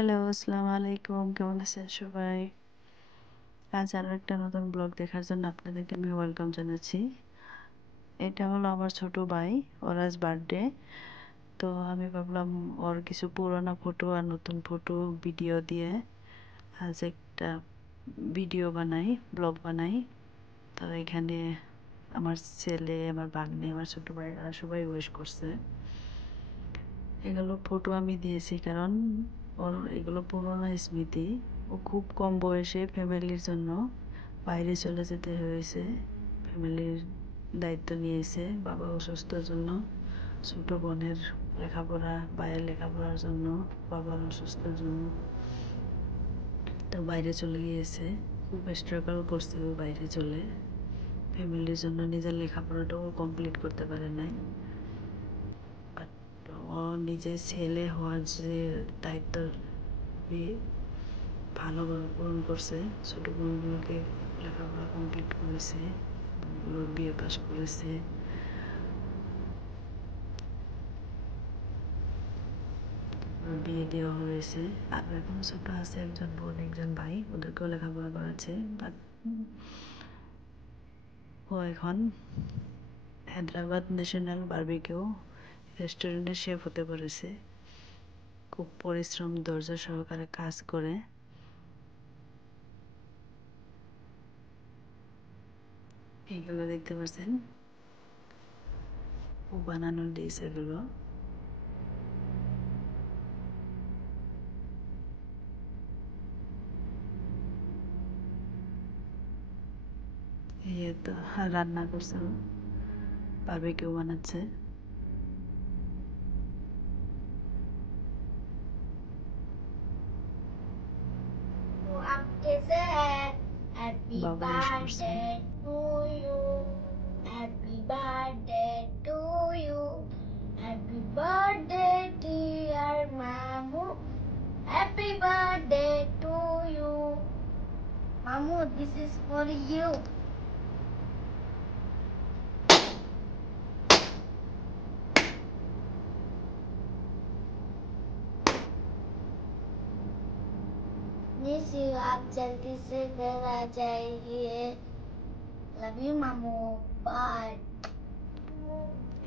হ্যালো, আসসালামু আলাইকুম। কেমন আছেন সবাই? আজ আরো একটা নতুন ব্লগ দেখার জন্য আপনাদেরকে আমি ওয়েলকাম জানাচ্ছি। এটা হলো আমার ছোট ভাই, ওর আজ বার্থডে। তো আমি ভাবলাম ওর কিছু পুরোনো ফটো আর নতুন ফটো ভিডিও দিয়ে আজ একটা ভিডিও বানাই, ব্লগ বানাই। তো এখানে আমার ছেলে, আমার ভাগ্নে, আমার ছোট ভাই সবাই উইশ করছে। এগুলো ফটো আমি দিয়েছি কারণ ওর এগুলো পুরোনো স্মৃতি। ও খুব কম বয়সে ফ্যামিলির জন্য বাইরে চলে যেতে হয়েছে, ফ্যামিলির দায়িত্ব নিয়েছে। বাবা অসুস্থর জন্য, ছোট বোনের লেখাপড়া, ভাইয়ের লেখাপড়ার জন্য, বাবার অসুস্থর জন্য তো বাইরে চলে গিয়েছে। খুব স্ট্রাগল করছে ও বাইরে চলে, ফ্যামিলির জন্য নিজের লেখাপড়াটাও কমপ্লিট করতে পারে নাই। ও নিজের ছেলে হওয়ার যে দায়িত্ব ভালোভাবে পূরণ করছে। ছোট বোনগুলোকে লেখাপড়া কমপ্লিট করেছে, বোনগুলোর বিয়ে পাস করেছে। বিয়ে দেওয়া হয়েছে, আর এখন ছোট আছে একজন বোন, একজন ভাই, ওদেরকেও লেখাপড়া করাচ্ছে। ও এখন হায়দ্রাবাদ ন্যাশনাল বারবিকিউ রেস্টুরেন্টের শেফ হতে পেরেছে। খুব পরিশ্রম, ধৈর্য সহকারে কাজ করে। এইগুলো দেখতে পাচ্ছেন ও বানানোর ডিশ এগুলো। এই তো রান্না করছে, বারবিকিউ বানাচ্ছে। Happy বাবা করছে। birthday to you. Happy birthday to you. Happy birthday dear Mamu. Happy birthday to you. Mamu, this is for you. Miss you, आप जल्दी से घर आ जाइए. Love you, Mamu. Bye.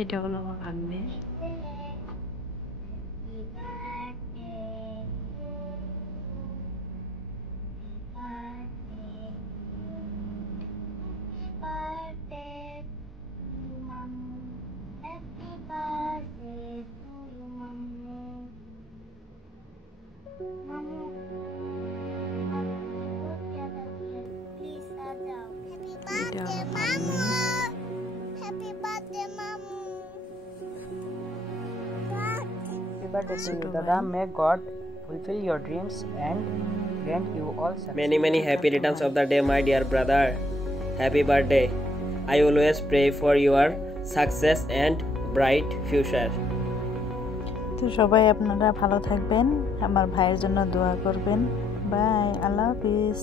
এটা হলো আমার ভাগ্নে। Happy birthday. Birthday to you, Mamu. Happy birthday to you, Mamu. Mamu, आपने बहुत प्यारा किया. Please आ जाओ. Happy এটা birthday, হলো Mamu. ভাগ্নে। Happy birthday, Mamu. Happy birthday to ছোট you, ভাই। Dada. May God fulfill your dreams and grant you all success. Many happy returns of the day, my dear brother. Happy birthday. I always pray for your success and bright future. তো সবাই আপনারা ভালো থাকবেন, আমার ভাইয়ের জন্য দোয়া করবেন। বাই, আল্লাহ হাফিজ।